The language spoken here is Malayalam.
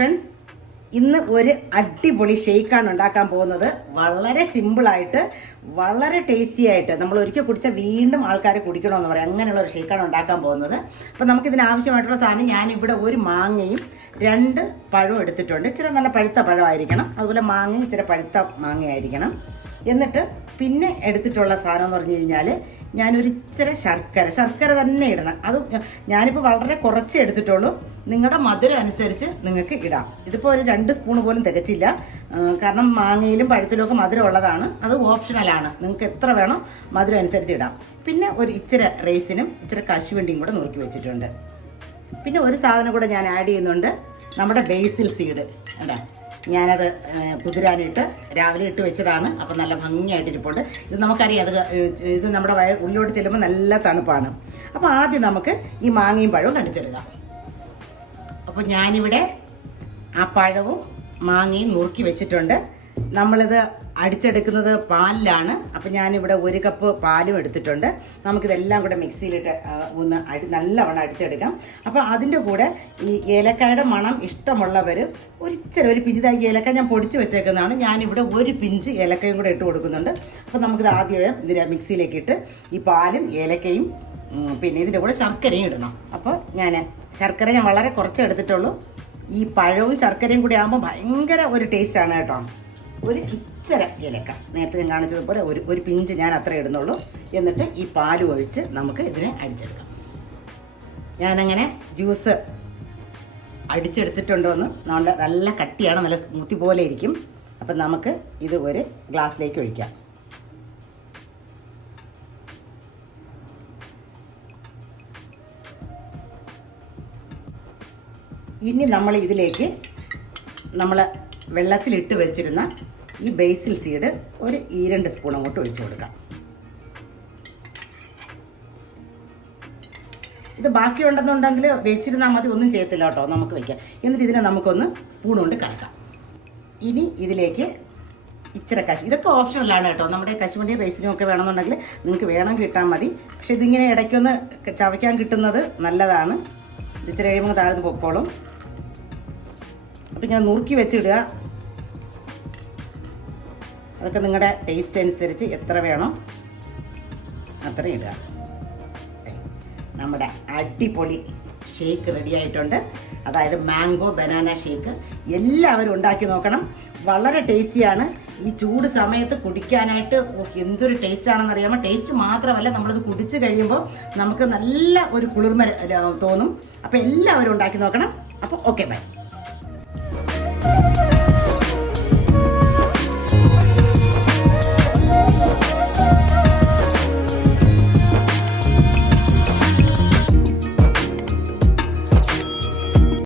ഫ്രണ്ട്സ്, ഇന്ന് ഒരു അടിപൊളി ഷേക്കാണ് ഉണ്ടാക്കാൻ പോകുന്നത്. വളരെ സിമ്പിളായിട്ട് വളരെ ടേസ്റ്റി ആയിട്ട് നമ്മൾ ഒരിക്കൽ കുടിച്ചാൽ വീണ്ടും ആൾക്കാർ കുടിക്കണമെന്ന് പറയും. അങ്ങനെയുള്ള ഒരു ഷേക്കാണ് ഉണ്ടാക്കാൻ പോകുന്നത്. അപ്പം നമുക്കിതിന് ആവശ്യമായിട്ടുള്ള സാധനം, ഞാനിവിടെ ഒരു മാങ്ങയും 2 പഴവും എടുത്തിട്ടുണ്ട്. ഇച്ചിരി നല്ല പഴുത്ത പഴമായിരിക്കണം, അതുപോലെ മാങ്ങയും ഇച്ചിരി പഴുത്ത മാങ്ങയായിരിക്കണം. എന്നിട്ട് പിന്നെ എടുത്തിട്ടുള്ള സാധനം എന്ന് പറഞ്ഞു കഴിഞ്ഞാൽ, ഞാനൊരു ഇച്ചിരി ശർക്കര തന്നെ ഇടണം. അത് ഞാനിപ്പോൾ വളരെ കുറച്ച് എടുത്തിട്ടുള്ളൂ. നിങ്ങളുടെ മധുരം അനുസരിച്ച് നിങ്ങൾക്ക് ഇടാം. ഇതിപ്പോൾ ഒരു 2 സ്പൂൺ പോലും തികച്ചില്ല, കാരണം മാങ്ങയിലും പഴത്തിലുമൊക്കെ മധുരം ഉള്ളതാണ്. അത് ഓപ്ഷണലാണ്, നിങ്ങൾക്ക് എത്ര വേണോ മധുരം അനുസരിച്ച് ഇടാം. പിന്നെ ഒരു ഇച്ചിരി റൈസിനും ഇച്ചിരി കശുവണ്ടിയും കൂടെ നുറുക്കി വെച്ചിട്ടുണ്ട്. പിന്നെ ഒരു സാധനം കൂടെ ഞാൻ ആഡ് ചെയ്യുന്നുണ്ട്, നമ്മുടെ ബേസിൽ സീഡ്. എന്താ, ഞാനത് കുതിരാനിട്ട് രാവിലെ ഇട്ട് വെച്ചതാണ്. അപ്പം നല്ല ഭംഗിയായിട്ടിരിപ്പുണ്ട്. ഇത് നമുക്കറിയാം, ഇത് നമ്മുടെ ഉള്ളിലോട്ട് ചെല്ലുമ്പോൾ നല്ല തണുപ്പാണ്. അപ്പോൾ ആദ്യം നമുക്ക് ഈ മാങ്ങയും പഴവും കണ്ടിച്ചെടുക്കാം. അപ്പോൾ ഞാനിവിടെ ആ പഴവും മാങ്ങയും നുറുക്കി വെച്ചിട്ടുണ്ട്. നമ്മളിത് അടിച്ചെടുക്കുന്നത് പാലിലാണ്. അപ്പോൾ ഞാനിവിടെ 1 കപ്പ് പാലും എടുത്തിട്ടുണ്ട്. നമുക്കിതെല്ലാം കൂടെ മിക്സിയിലിട്ട് ഒന്ന് നല്ലവണ്ണം അടിച്ചെടുക്കാം. അപ്പോൾ അതിൻ്റെ കൂടെ ഈ ഏലക്കായുടെ മണം ഇഷ്ടമുള്ളവർ ഒരു പിഞ്ച് ഏലക്ക ഞാൻ പൊടിച്ച് വെച്ചേക്കുന്നതാണ്. ഞാനിവിടെ 1 പിഞ്ച് ഏലക്കയും കൂടെ ഇട്ട് കൊടുക്കുന്നുണ്ട്. അപ്പോൾ നമുക്കിത് ആദ്യം ഇതിൻ്റെ മിക്സിയിലേക്ക് ഇട്ട് ഈ പാലും ഏലക്കയും പിന്നെ ഇതിൻ്റെ കൂടെ ശർക്കരയും ഇടണം. അപ്പോൾ ശർക്കര ഞാൻ വളരെ കുറച്ച് എടുത്തിട്ടുള്ളൂ. ഈ പഴവും ശർക്കരയും കൂടി ആകുമ്പോൾ ഭയങ്കര ഒരു ടേസ്റ്റാണ് കേട്ടോ. ഒരു ഇച്ചിരി ഏലക്ക, നേരത്തെ ഞാൻ കാണിച്ചതുപോലെ ഒരു പിഞ്ച് ഞാൻ അത്ര ഇടുന്നുള്ളൂ. എന്നിട്ട് ഈ പാൽ ഒഴിച്ച് നമുക്ക് ഇതിനെ അടിച്ചെടുക്കാം. ഞാനങ്ങനെ ജ്യൂസ് അടിച്ചെടുത്തിട്ടുണ്ടോയെന്ന് നല്ല കട്ടിയാണ്, നല്ല സ്മൂത്തി പോലെ ഇരിക്കും. അപ്പം നമുക്ക് ഇത് ഒരു ഗ്ലാസ്സിലേക്ക് ഒഴിക്കാം. ഇനി നമ്മൾ ഇതിലേക്ക് വെള്ളത്തിലിട്ട് വെച്ചിരുന്ന ഈ ബേസിൽ സീഡ് ഒരു 2 സ്പൂൺ അങ്ങോട്ട് ഒഴിച്ചു കൊടുക്കാം. ഇത് ബാക്കിയുണ്ടെന്നുണ്ടെങ്കിൽ വെച്ചിരുന്നാൽ മതി, ഒന്നും ചെയ്യത്തില്ല കേട്ടോ, നമുക്ക് വയ്ക്കാം. എന്നിട്ട് ഇതിനെ നമുക്കൊന്ന് സ്പൂൺ കൊണ്ട് കലക്കാം. ഇനി ഇതിലേക്ക് ഇച്ചിരി ഇതൊക്കെ ഓപ്ഷണലാണ് കേട്ടോ. നമ്മുടെ കശുവണ്ടി റൈസിനും ഒക്കെ വേണമെന്നുണ്ടെങ്കിൽ നിങ്ങൾക്ക് വേണമെങ്കിൽ ഇട്ടാൽ മതി. പക്ഷെ ഇതിങ്ങനെ ഇടയ്ക്കൊന്ന് ചവയ്ക്കാൻ കിട്ടുന്നത് നല്ലതാണ്. ഇച്ചിരി കഴിയുമ്പോൾ താഴ്ന്ന് പൊക്കോളും. അപ്പം ഇങ്ങനെ നുറുക്കി വെച്ചിടുക. അതൊക്കെ നിങ്ങളുടെ ടേസ്റ്റ് അനുസരിച്ച് എത്ര വേണോ അത്രയും ഇടുക. നമ്മുടെ അടിപൊളി ഷേക്ക് റെഡി ആയിട്ടുണ്ട്. അതായത് മാംഗോ ബനാന ഷേക്ക്. എല്ലാവരും ഉണ്ടാക്കി നോക്കണം, വളരെ ടേസ്റ്റിയാണ്. ഈ ചൂട് സമയത്ത് കുടിക്കാനായിട്ട് എന്തൊരു ടേസ്റ്റാണെന്ന് അറിയാമോ. ടേസ്റ്റ് മാത്രമല്ല, നമ്മളിത് കുടിച്ച് കഴിയുമ്പോൾ നമുക്ക് നല്ല ഒരു കുളിർമ തോന്നും. അപ്പോൾ എല്ലാവരും ഉണ്ടാക്കി നോക്കണം. അപ്പോൾ ഓക്കെ, ബൈ.